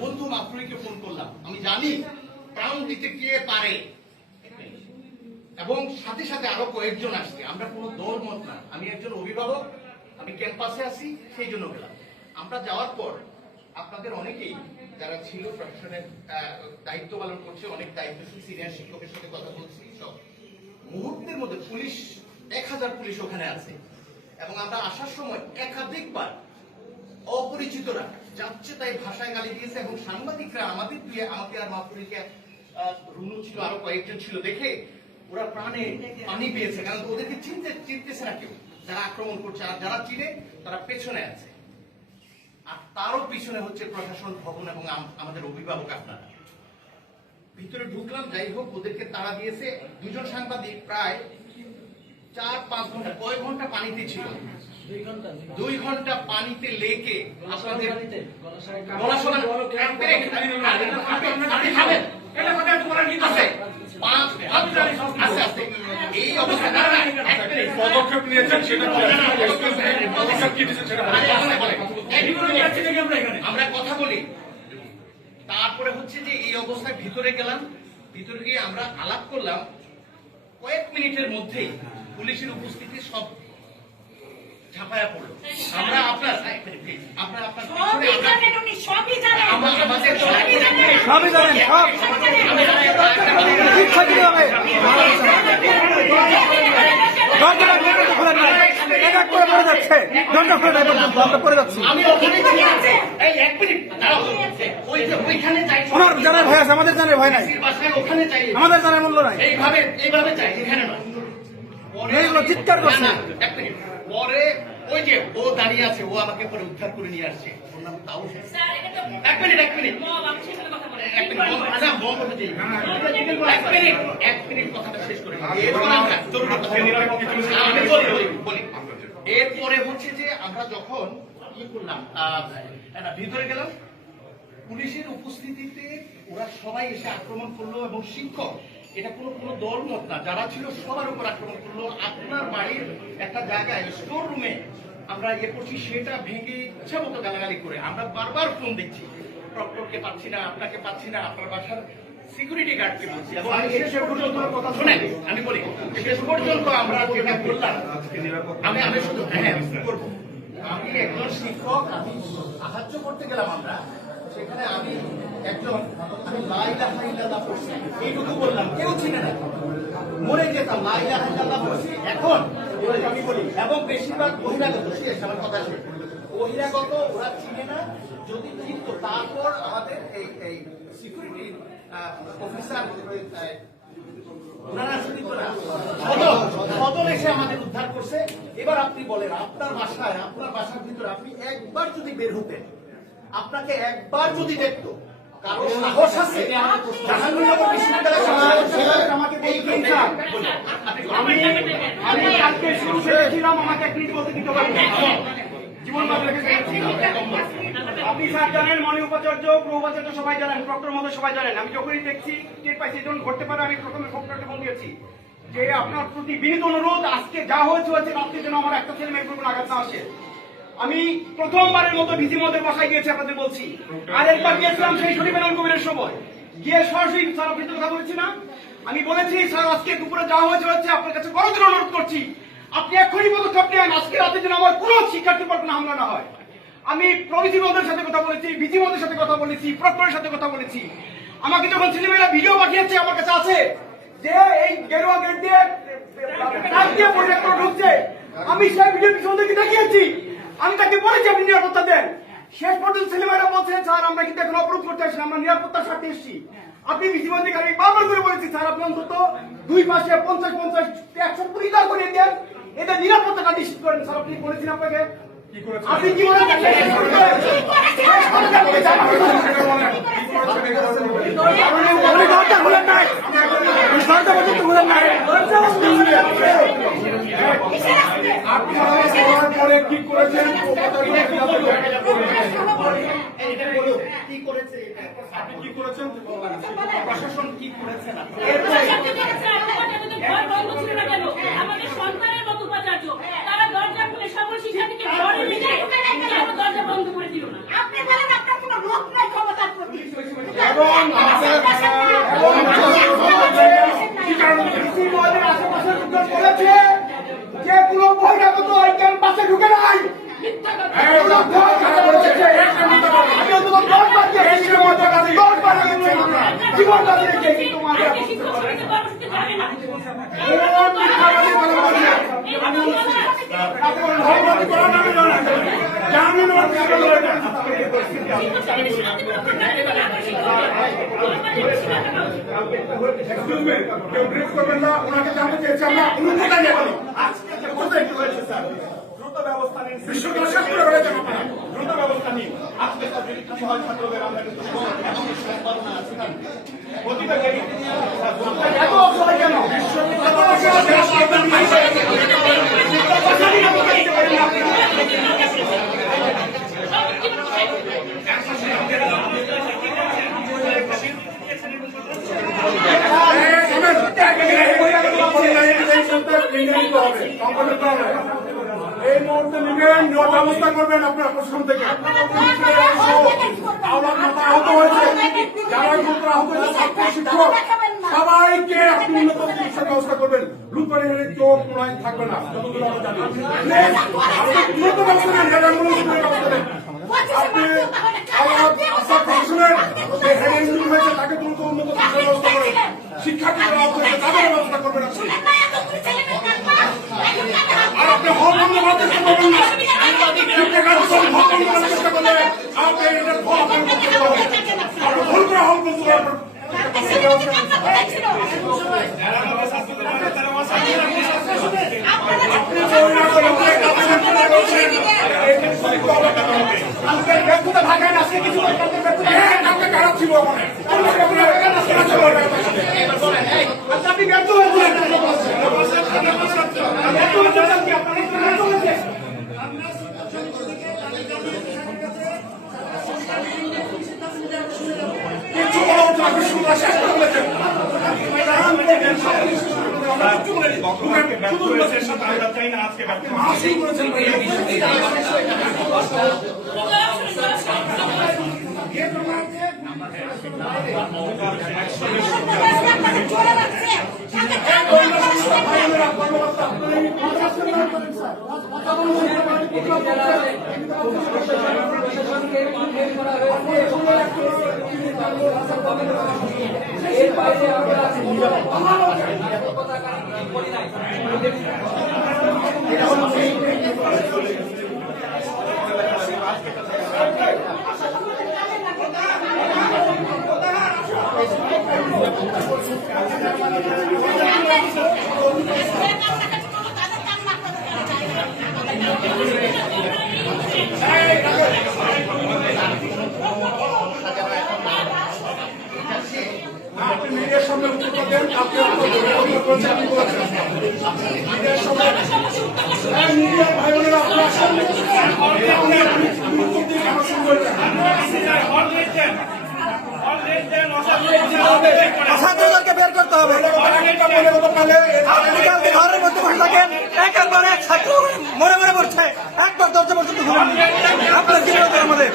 বন্ধু মাফরুলিকে ফোন করলাম, আমি জানি প্রাণ দিতে কে পারে, এবং সাথে সাথে আরো কয়েকজন আসছে। আমরা কোনো দল মত না, আমি একজন অভিভাবক, আমি ক্যাম্পাসে আছি, সেই জন্য গেলাম। আমরা যাওয়ার পর আপনাদের অনেকেই যারা ছিল প্রশাসনের দায়িত্ব পালন করছে, অনেক দায়িত্বশীল সিনিয়র শিক্ষকের সাথে কথা বলছি, সব মুহূর্তের মধ্যে পুলিশ 1000 পুলিশ ওখানে আছে। এবং আমরা আসার সময় একাধিকবার অপরিচিতরা যাচ্ছে তাই ভাষায় গালি দিয়েছে, এবং সাংবাদিকরা আমাদের দিয়ে আমাকে আর মাহফুজকে, রুনু ছিল, আরো কয়েকজন ছিল, দেখে ওরা প্রাণে পানি পেয়েছে, কারণ ওদেরকে চিনতেছে না কেউ যারা আক্রমণ করছে, আর যারা চিনে তারা পেছনে আছে। আর তারও পিছনে হচ্ছে প্রশাসন ভবন এবং আমাদের অভিভাবক আপনারা। ভিতরে ঢুকলাম, যাই হোক ওদেরকে তাড়া দিয়েছে। দুজন সাংবাদিক প্রায় 4-5 ঘন্টা, কয় ঘন্টা পানিতে ছিল, 2 ঘন্টা পানিতে লেকে আপনাদের গলা শোনা এই অবস্থা পদক্ষেপ নিয়েছেন, সেটা আমরা কথা বলি। তারপরে হচ্ছে যে এই অবস্থায় ভিতরে গেলাম, ভিতরে গিয়ে আমরা আলাপ করলাম। কয়েক মিনিটের মধ্যেই পুলিশের উপস্থিতি সব ঝাঁপায়া পড়লো। আমরা আপনার জানার ভয় আছে, আমাদের জানার ভয় নাই, আমাদের জানার মূল্য নাই। এইভাবে চাই, এখানে নয়। চিৎকার করছে। পরে ওই যে ও দাঁড়িয়ে আছে, ও আমাকে পরে উদ্ধার করে নিয়ে আসছে। ওর নাম তাও। এক মিনিট কথাটা শেষ করে এরপরে হচ্ছে যে আমরা যখন কি করলাম, ভিতরে গেলাম, পুলিশের উপস্থিতিতে ওরা সবাই এসে আক্রমণ করলো, এবং শিক্ষক, এটা কোনো দল মত না, যারা ছিল সবার উপর আক্রমণ করলো। আপনার বাড়ির একটা জায়গায় স্টোর রুমে আমরা করছি, সেটা ভেঙে ইচ্ছা মতো গালাগালি করে। আমরা বারবার ফোন দিচ্ছি, প্রক্টরকে পাচ্ছি না, আপনাকে পাচ্ছি না, আপনার বাসার সিকিউরিটি গার্ডকে বলছি। এবং আমি বলি শেষ পর্যন্ত আমরা যেটা করলাম, আমি শুধু করবো, আমি একজন শিক্ষক, আমি সাহায্য করতে গেলাম। আমরা সেখানে আমি লা ইলাহা ইল্লাল্লাহ পড়ছি, এইটুকু বললাম, কেউ চিনে না, মরে যেতাম। লা ইলাহা ইল্লাল্লাহ পড়ছি, এখন আমি বলি, এবং বেশিরভাগ বহিরাগত, শেষ আমার কথা শেষ, বহিরাগত ওরা চিনে না। যদি চিনত, তারপর আমাদের এই সিকিউরিটি অফিসার সদর এসে আমাদের উদ্ধার করছে। এবার আপনি বলেন, আপনার বাসার ভিতরে আপনি একবার যদি বের হতেন, আপনাকে একবার যদি দেখতো, কারো সাহস আছে? জাহাঙ্গীরনগর বিশ্ববিদ্যালয় আমাকে আমি আজকে শুরু করেছিলাম, আমাকে এক মিনিট বলতে দিতে পারবেন? জীবন আপনি স্যার জানেন, মনি উপাচার্য, প্রো উপাচার্য সবাই জানেন, প্রক্টর মধ্যে সবাই জানেন। আমি যখনই দেখছি টের পাইছি যখন ঘটতে পারে, আমি প্রথমে প্রক্টরকে ফোন দিয়েছি যে আপনার প্রতি বিনীত অনুরোধ, আজকে যা হয়েছে রাত্রে যেন আমার একটা ছেলে মেয়ের উপর আঘাত না আসে। আমি প্রথমবারের মতো ভিসি মধ্যে বসায় গিয়েছি, আপনাদের বলছি। আর একবার গিয়েছিলাম সেই শরীফ কবিরের সময়, গিয়ে সরাসরি স্যার আপনি তো কথা বলেছি না, আমি বলেছি স্যার আজকে দুপুরে যা হয়েছে আপনার কাছে করজোড়ে অনুরোধ করছি, আপনি এক্ষুনি পদক্ষেপ নেন, আজকে রাতে যেন আমার কোনো শিক্ষার্থীর উপর কোনো হামলা না হয়। আমি প্রভিসি মন্ত্রীর সাথে কথা বলেছি, ভিসি মন্ত্রীর সাথে কথা বলেছি, প্রক্টরের সাথে কথা বলেছি। আমাকে যখন ছেলেমেয়েরা ভিডিও পাঠিয়েছে, আমার কাছে আছে, যে এই গেরুয়া গেট দিয়ে প্রজেক্টর ঢুকছে, আমি সেই ভিডিও পিছন থেকে দেখিয়েছি। আমি তাকে বলেছি আপনি নিরাপত্তা দেন। শেষ পর্যন্ত ছেলেমেয়েরা বলছে স্যার আমরা কিন্তু এখন অবরোধ করতে আসছি, আমরা নিরাপত্তার স্বার্থে এসেছি। আপনি বিসিমন্ত্রীকে আমি বারবার করে বলেছি স্যার আপনি অন্তত দুই পাশে 50-50-100 পরিবার করে দেন, এদের নিরাপত্তাটা নিশ্চিত করেন। স্যার আপনি বলেছেন, আপনাকে আপনি কি মনে কি করেছেন, প্রশাসন কি করেছেন? আমাদের সন্তানের মতো উপাচার্য, তারা দরজা খুলে সকল শিক্ষার্থীকে ঘরে নিয়ে দরজা বন্ধ করে দিল না। আপনি বলেন আপনার কোনো লোক নাই ক্ষমতার প্রতি, আশেপাশে লোকজন বলেছে যে কোনো বহিরাগত ওই ক্যাম্পাসে ঢুকে নাই। জীবন বাঁচিয়েছে কিন্তু আজকে শিক্ষক সমিতি কর্মসূচি জানে না। এই মুহূর্তে নেবেন, ব্যবস্থা করবেন আপনার প্রশাসন থেকে। আহত হয়েছে, যারা গুরুতর আহত হয়েছে, ছাত্র শিক্ষক সবাইকে আপনি উন্নত চিকিৎসার ব্যবস্থা করবেন। লুটপাটের চোখ নয় থাকবে না, যতদূর আমরা জানি। আপনি দ্রুত ব্যবস্থা নেন, ব্যবস্থা নেন। আপনি আপনার প্রশাসনের যে হেড ইঞ্জুরি হয়েছে তাকে দ্রুত উন্নত চিকিৎসার ব্যবস্থা করেন। শিক্ষার্থীরা আহত হয়েছে তাদের ব্যবস্থা করবেন আপনি। আর আপনি হল বন্ধ করার চেষ্টা করবেন না। হল বন্ধ করার চেষ্টা করলে আপনি এটার ফল আপনার করতে হবে। আর ভুল করে হল বন্ধ করার খারাপ ছিল আপনি ব্যর্থ হয়েছিলেন। কিছু বলা হচ্ছে আপনি শুনলা শেষ করে বলেছেন। এর বাইরে আমরা আপনি মিডিয়ার সামনে উত্তর দেন। আপনি মিডিয়ার ভাই বোনেরা আপনার সামনে ছাত্রদেরকে বের করতে হবে। ঘরের মধ্যে বসে থাকেন, একের পর এক ছাত্র মরে মরে পড়ছে, একবার দরজা পর্যন্ত খুলেন। আপনার কি আমাদের